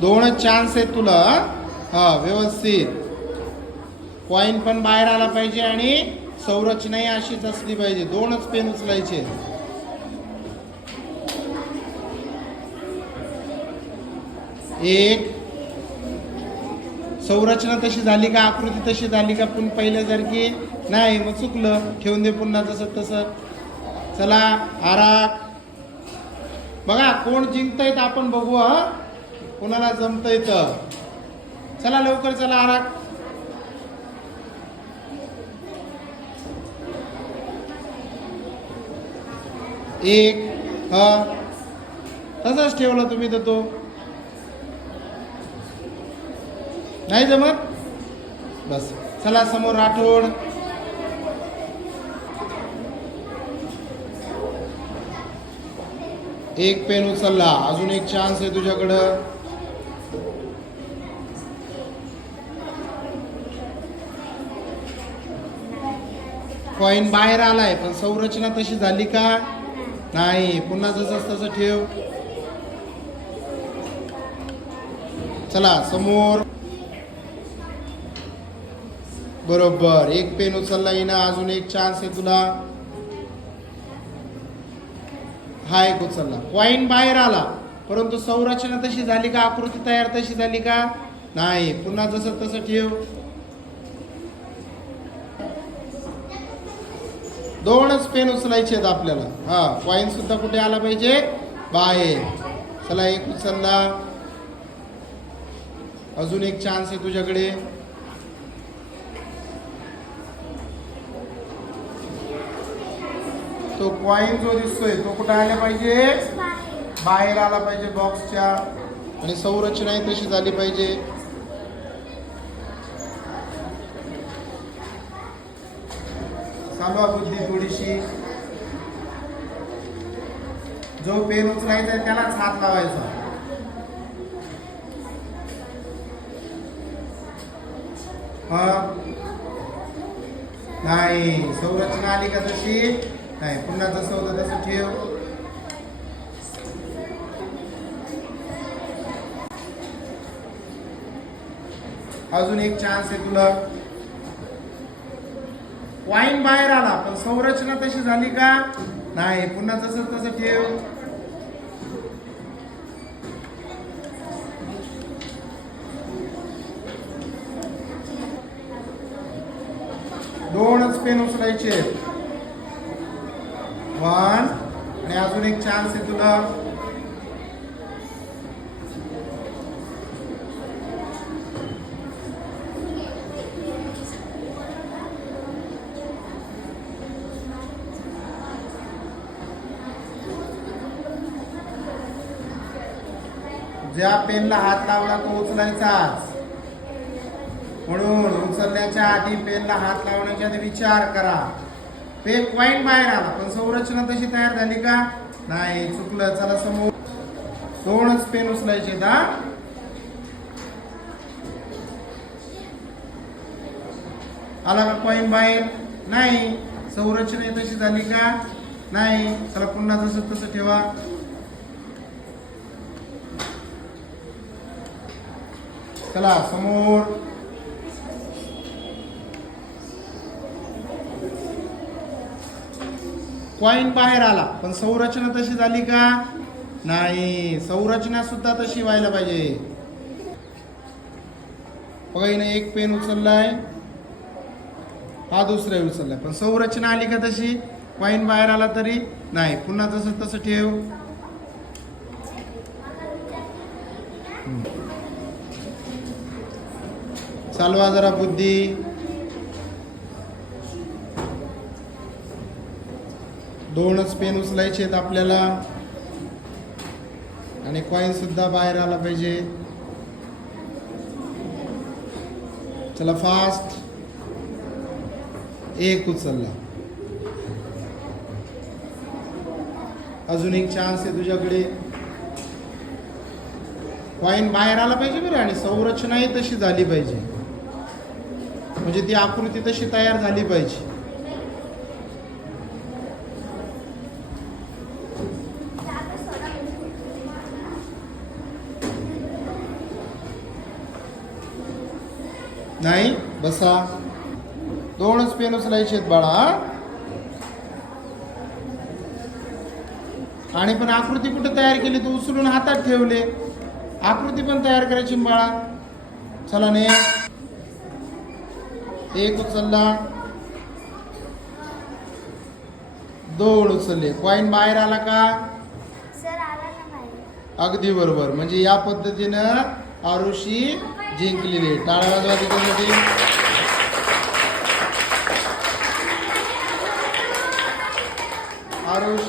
दोनच चान्स आहेत तुला हा? व्यवस्थित. कॉईन पण बाहेर आला पाहिजे आणि संरचनाही अशीच असली पाहिजे. दोनच पेन उचलायचे. एक. संरचना तशी झाली का आकृती तशी झाली का पण पहिल्यासारखी नाही मग चुकलं. ठेवून दे पुन्हा जसं तसं. चला हारा. बघा कोण जिंकतायत आपण बघू हा? कोणाला जमतंय तर. चला लवकर चला आराख. एक ह. तसाच ठेवला तुम्ही तर तो. नाही जमत? बस. चला समोर राठोड. एक पेन उचलला. अजून एक चान्स आहे तुझ्याकडं. कॉईन बाहेर आलाय पण संरचना तशी झाली का? नाही पुन्हा जसं तसं ठेव. चला समोर. बरोबर एक पेन उचलला येईना अजून एक चान्स आहे तुला. हा एक उचलला. कॉईन बाहेर आला परंतु संरचना तशी झाली का? आकृती तयार तशी झाली का? नाही पुन्हा जसं तसं ठेव. दोनच पेन उचलायचे आहेत आपल्याला. हा कॉईन सुद्धा कुठे आला पाहिजे? बाहेर. चला एक उचलला. अजून एक चान्स आहे तुझ्याकडे. तो कॉईन जो दिसतोय तो कुठे आला पाहिजे? बाहेर आला पाहिजे बॉक्सच्या आणि संरचनाही तशी झाली पाहिजे. चालवा बुद्धी थोडीशी. जो पेन उचलायचा त्यालाच हात लावायचा. हा. नाही संरचना आली का तशी? नाही पुन्हा जसं होतं तसं ठेव. अजून एक चान्स आहे तुला. वाईन बाहेर आला पण संरचना तशी झाली का? नाही पुन्हा तसं तसं ठेव. दोनच पेन उचलायचे. वन आणि अजून एक चान्स आहे तुला. ज्या पेनला हात लावला तो उचलायचाच म्हणून उचलण्याच्या आधी पेनला हात लावण्याच्या आधी विचार करा. पेन पॉईंट बाहेर आला पण संरचना तशी तयार झाली का? नाही चुकलं. चला समोर. दोनच पेन उचलायचे दा. आला का पॉईंट बाहेर? नाही. संरचना तशी झाली का? नाही. चला पुन्हा जसं तसं ठेवा. चला समोर. कॉईन बाहेर आला पण संरचना तशी झाली का? नाही संरचना सुद्धा तशी व्हायला पाहिजे. बघा एक पेन उचललाय. हा दुसरा उचललाय पण संरचना आली का तशी? कॉईन बाहेर आला तरी? नाही पुन्हा तसं तसं ठेव. चालवा जरा बुद्धी. दोनच पेन उचलायचे आहेत आपल्याला. आणि कॉईन सुद्धा बाहेर आला पाहिजे. चला फास्ट एक उचलला. अजून एक चान्स आहे तुझ्याकडे. कॉईन बाहेर आला पाहिजे बरं आणि संरचनाही तशी झाली पाहिजे. म्हणजे ती आकृती तशी तयार झाली पाहिजे. नाही? बसा. दोनच पेन उचलायचे आहेत बाळा आणि पण आकृती कुठे तयार केली? तू उचलून हातात ठेवले. आकृती पण तयार करायची बाळा. चला ने एक उचलला. दोन उचलले. कॉईन बाहेर आला का? अगदी बरोबर. म्हणजे या पद्धतीनं आरुषी जिंकलेली आहे. टाळ्या वाजवा आरुषी